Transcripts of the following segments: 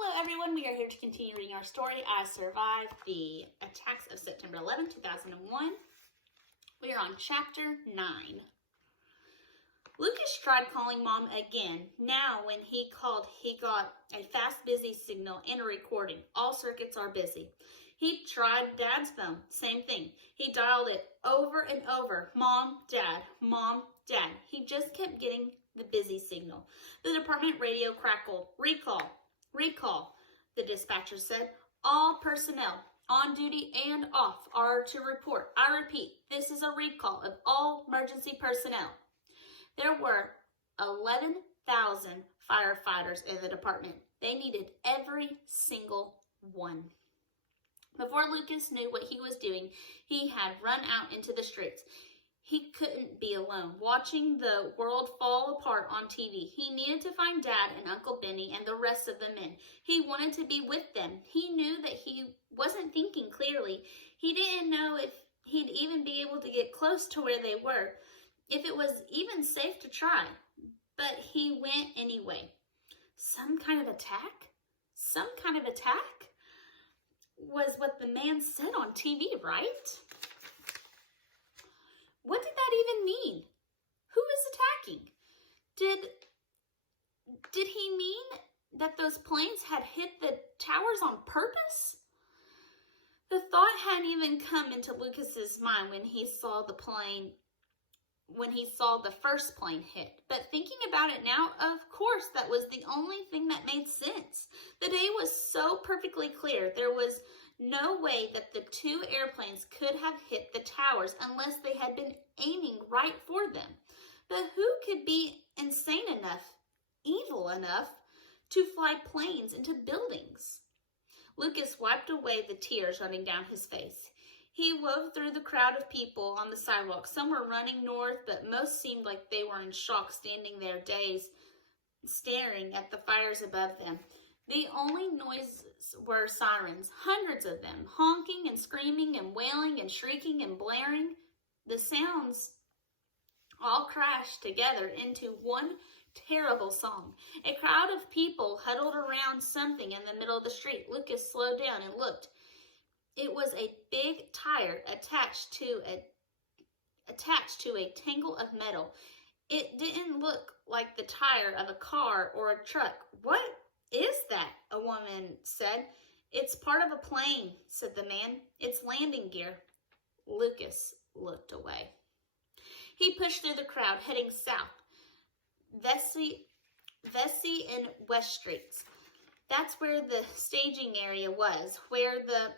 Hello everyone, we are here to continue reading our story, I Survived the Attacks of September 11, 2001. We are on chapter 9. Lucas tried calling Mom again. Now when he called, he got a fast busy signal and a recording. All circuits are busy. He tried Dad's phone, same thing. He dialed it over and over. Mom, Dad, Mom, Dad. He just kept getting the busy signal. The department radio crackled. Recall. Recall, the dispatcher said. All personnel, on duty and off, are to report. I repeat, this is a recall of all emergency personnel. There were 11,000 firefighters in the department. They needed every single one. Before Lucas knew what he was doing, he had run out into the streets. He couldn't be alone, watching the world fall apart on TV. He needed to find Dad and Uncle Benny and the rest of the men. He wanted to be with them. He knew that he wasn't thinking clearly. He didn't know if he'd even be able to get close to where they were, if it was even safe to try. But he went anyway. Some kind of attack? Some kind of attack? Was what the man said on TV, right? What did that even mean? Who was attacking? Did he mean that those planes had hit the towers on purpose? The thought hadn't even come into Lucas's mind when he saw the first plane hit. But thinking about it now, of course, that was the only thing that made sense. The day was so perfectly clear. There was no way that the two airplanes could have hit the towers unless they had been aiming right for them. But who could be insane enough, evil enough, to fly planes into buildings? Lucas wiped away the tears running down his face. He wove through the crowd of people on the sidewalk. Some were running north, but most seemed like they were in shock, standing there dazed, staring at the fires above them. The only noises were sirens, hundreds of them, honking and screaming and wailing and shrieking and blaring. The sounds all crashed together into one terrible song. A crowd of people huddled around something in the middle of the street. Lucas slowed down and looked. It was a big tire attached to a tangle of metal. It didn't look like the tire of a car or a truck. What is that? A woman said. It's part of a plane, said the man. It's landing gear. Lucas looked away. He pushed through the crowd, heading south. Vesey and West Streets. That's where the staging area was, where the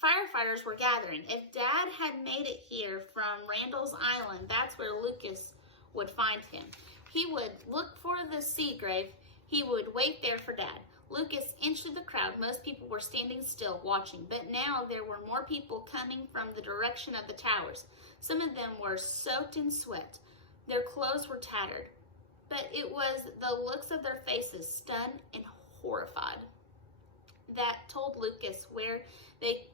firefighters were gathering. If Dad had made it here from Randall's Island, that's where Lucas would find him. He would look for the Seagrave. He would wait there for Dad. Lucas inched through the crowd. Most people were standing still, watching, but now there were more people coming from the direction of the towers. Some of them were soaked in sweat. Their clothes were tattered, but it was the looks of their faces, stunned and horrified, that told Lucas where they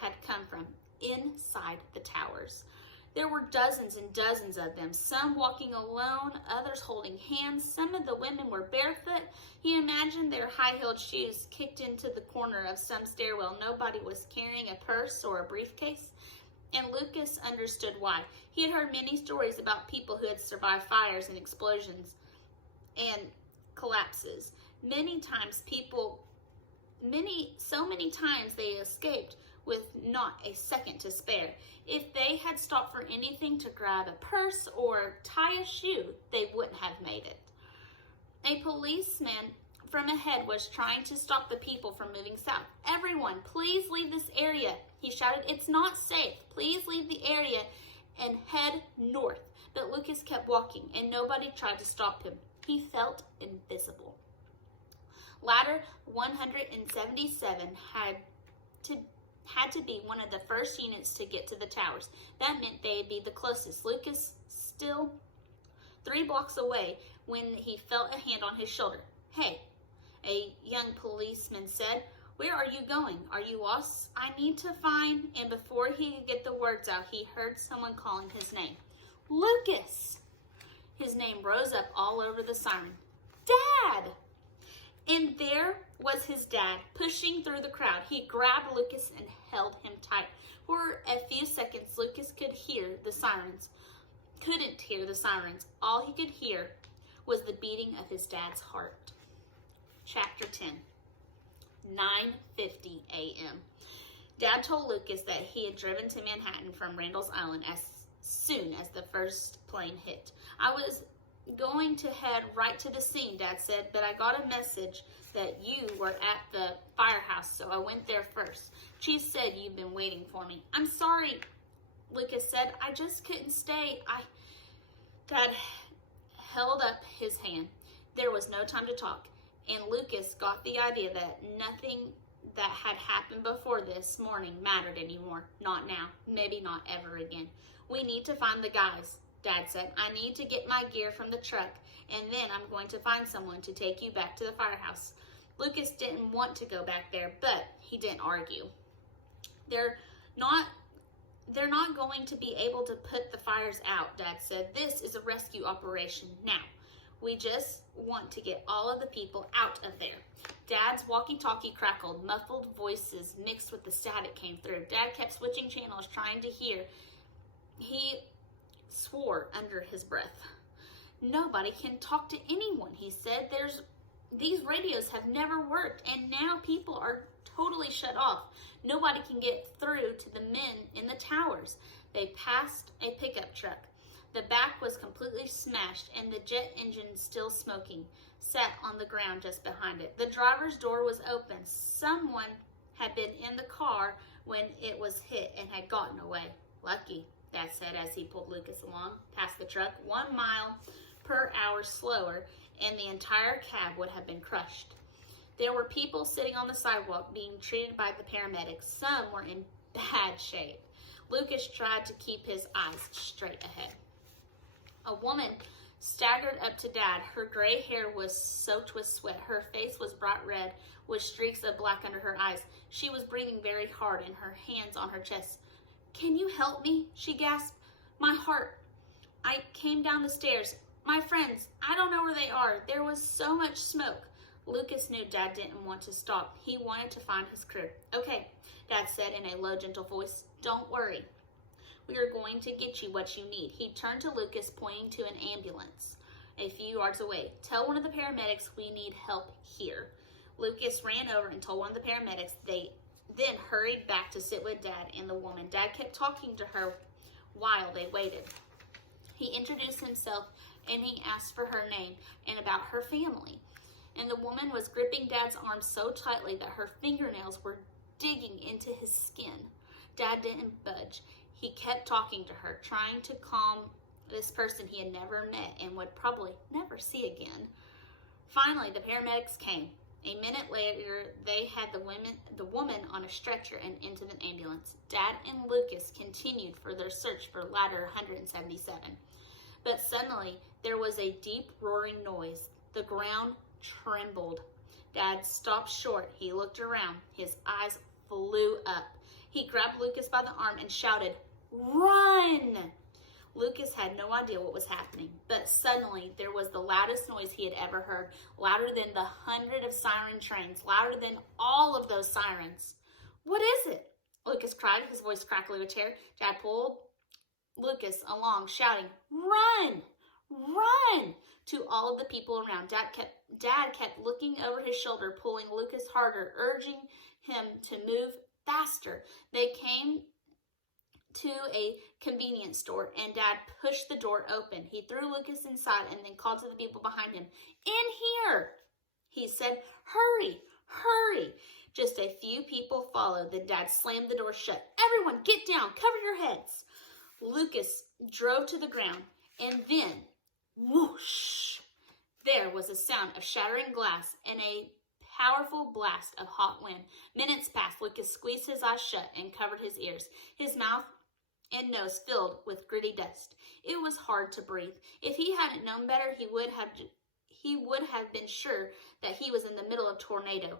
had come from, inside the towers. There were dozens and dozens of them, some walking alone, others holding hands. Some of the women were barefoot. He imagined their high-heeled shoes kicked into the corner of some stairwell. Nobody was carrying a purse or a briefcase, and Lucas understood why. He had heard many stories about people who had survived fires and explosions and collapses. So many times they escaped with not a second to spare. If they had stopped for anything to grab a purse or tie a shoe, they wouldn't have made it. A policeman from ahead was trying to stop the people from moving south. Everyone, please leave this area, he shouted. It's not safe. Please leave the area and head north. But Lucas kept walking, and nobody tried to stop him. He felt invisible. Ladder 177 had to be one of the first units to get to the towers. That meant they'd be the closest. Lucas still 3 blocks away when he felt a hand on his shoulder. Hey, a young policeman said. Where are you going? Are you lost? I need to find... And before he could get the words out, he heard someone calling his name. Lucas! His name rose up all over the siren. Dad! And there was his dad, pushing through the crowd. He grabbed Lucas and held him tight. For a few seconds, Lucas couldn't hear the sirens. All he could hear was the beating of his dad's heart. Chapter 10, 9:50 a.m. Dad told Lucas that he had driven to Manhattan from Randall's Island as soon as the first plane hit. I was going to head right to the scene, Dad said, but I got a message that you were at the firehouse, so I went there first. Chief said you've been waiting for me. I'm sorry, Lucas said. I just couldn't stay. Dad held up his hand. There was no time to talk, and Lucas got the idea that nothing that had happened before this morning mattered anymore. Not now. Maybe not ever again. We need to find the guys, Dad said. I need to get my gear from the truck, and then I'm going to find someone to take you back to the firehouse. Lucas didn't want to go back there, but he didn't argue. They're not going to be able to put the fires out, Dad said. This is a rescue operation now. We just want to get all of the people out of there. Dad's walkie-talkie crackled. Muffled voices mixed with the static came through. Dad kept switching channels, trying to hear. He swore under his breath. Nobody can talk to anyone, he said. These radios have never worked, and now people are totally shut off. Nobody can get through to the men in the towers. They passed a pickup truck. The back was completely smashed, and the jet engine, still smoking, sat on the ground just behind it. The driver's door was open. Someone had been in the car when it was hit and had gotten away. Lucky, Dad said as he pulled Lucas along past the truck. 1 mile per hour slower, and the entire cab would have been crushed. There were people sitting on the sidewalk being treated by the paramedics. Some were in bad shape. Lucas tried to keep his eyes straight ahead. A woman staggered up to Dad. Her gray hair was soaked with sweat. Her face was bright red with streaks of black under her eyes. She was breathing very hard and her hands on her chest. Can you help me? She gasped. My heart. I came down the stairs. My friends, I don't know where they are. There was so much smoke. Lucas knew Dad didn't want to stop. He wanted to find his crew. Okay, Dad said in a low, gentle voice. Don't worry. We are going to get you what you need. He turned to Lucas, pointing to an ambulance a few yards away. Tell one of the paramedics we need help here. Lucas ran over and told one of the paramedics. They then hurried back to sit with Dad and the woman. Dad kept talking to her while they waited. He introduced himself and he asked for her name and about her family. And the woman was gripping Dad's arm so tightly that her fingernails were digging into his skin. Dad didn't budge. He kept talking to her, trying to calm this person he had never met and would probably never see again. Finally, the paramedics came. A minute later, they had the woman on a stretcher and into the ambulance. Dad and Lucas continued for their search for ladder 177. But suddenly, there was a deep roaring noise. The ground trembled. Dad stopped short. He looked around. His eyes flew up. He grabbed Lucas by the arm and shouted, "Run!" Lucas had no idea what was happening, but suddenly there was the loudest noise he had ever heard, louder than the 100 of siren trains, louder than all of those sirens. What is it? Lucas cried, his voice crackling with terror. Dad pulled Lucas along, shouting, "Run! Run!" to all of the people around. Dad kept looking over his shoulder, pulling Lucas harder, urging him to move faster. They came to a convenience store, and Dad pushed the door open. He threw Lucas inside and then called to the people behind him. "In here!" he said. "Hurry! Hurry!" Just a few people followed. Then Dad slammed the door shut. "Everyone, get down! Cover your heads!" Lucas drove to the ground, and then, whoosh! There was a sound of shattering glass and a powerful blast of hot wind. Minutes passed. Lucas squeezed his eyes shut and covered his ears. His mouth and nose filled with gritty dust. It was hard to breathe. If he hadn't known better, he would have been sure that he was in the middle of a tornado,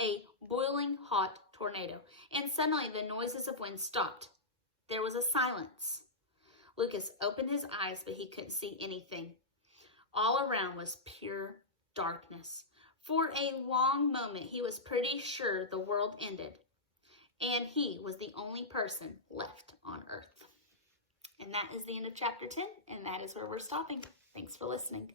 a boiling hot tornado. And suddenly the noises of wind stopped. There was a silence. Lucas opened his eyes, but he couldn't see anything. All around was pure darkness. For a long moment, he was pretty sure the world ended, and he was the only person left on earth. And that is the end of chapter 10, and that is where we're stopping. Thanks for listening.